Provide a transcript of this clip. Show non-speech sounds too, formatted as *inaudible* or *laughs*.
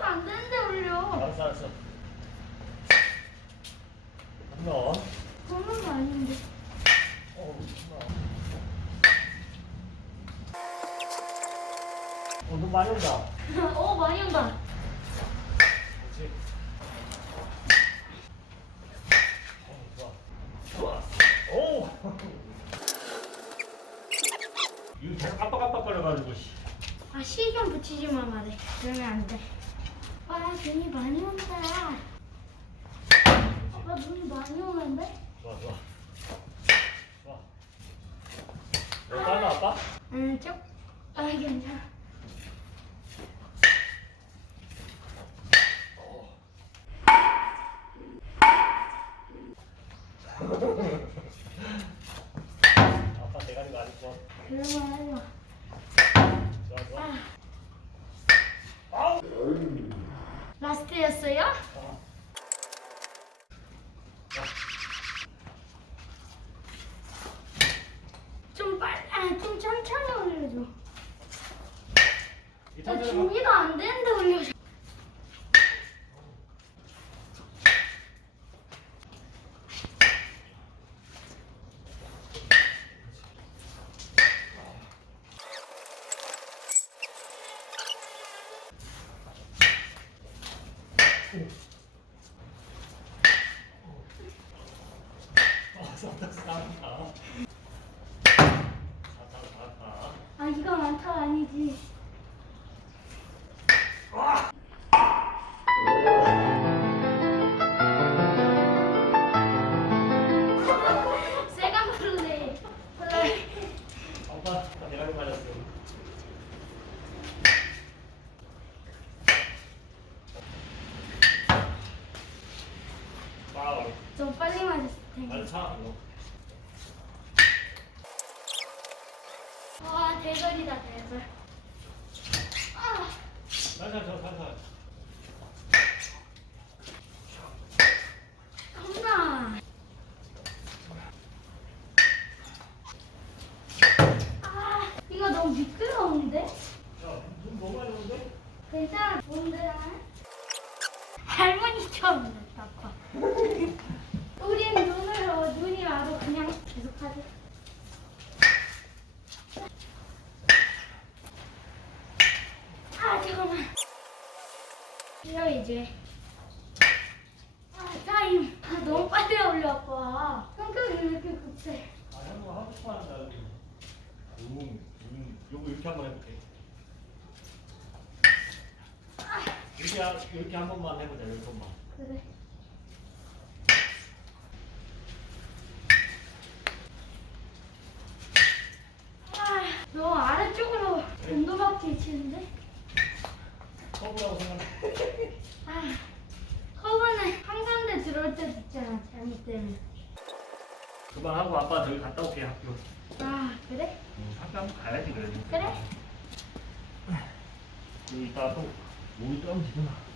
안 되는데 올려. 알았어 알았어 한번 그런 거 아닌데. 어, 어, 눈 많이 온다. *laughs* 어 많이 온다. 그렇지. 어, 좋아. 좋아. 오! *laughs* 이거 계속 깜빡깜빡거려가지고, 씨. 아 시 좀 붙이지만 말해. 그러면 안 돼. 아 눈이 많이 온다. 아빠 눈이 많이 오는데? 좋아, 좋아. 좋아. 너 따라 아빠? 응 쪽. 아 괜찮아. 아빠 대가리가 아직 좋아. 그러면 하지 마. 좋아, 좋아. 아 아우! 라스트였어요? 어. 좀 빨리, 아좀 천천히 올려줘. 탄전을 준비도 안 되는데 올려 싹다. 아 이거 많다 아니지. 좀 빨리 맞았을 텐데. 와 대설이다 대설. 아, 살살 쳐, 살살. 겁나. 아 이거 너무 미끄러운데? 괜찮아 뭔데? 할머니처럼. 우린 눈으로 눈이 와도 그냥 계속하지. 아 잠깐만. 이거 이제. 아 타임. 아, 너무 빨리 올려 아빠. 성격이 왜 이렇게 급해? 아, 형도 하고 싶어 한다. 여기. 음, 음, 요거 이렇게 한번 해볼게. 이렇게, 하- 이렇게 한 번만 해보자, 이렇게 한 번만. 그래. 아, 너무 아래쪽으로 온도밖에 치는데? 커브라고 생각해. 아, 커브는 한가운데 들어올 때도 있잖아, 잘못되면. 그만하고 아빠 저기 갔다 올게, 학교. 아, 그래? 음, 학교 한번 가야지, 그래도. 그래? 여기 이따가 또, 몸이 좀 지구나.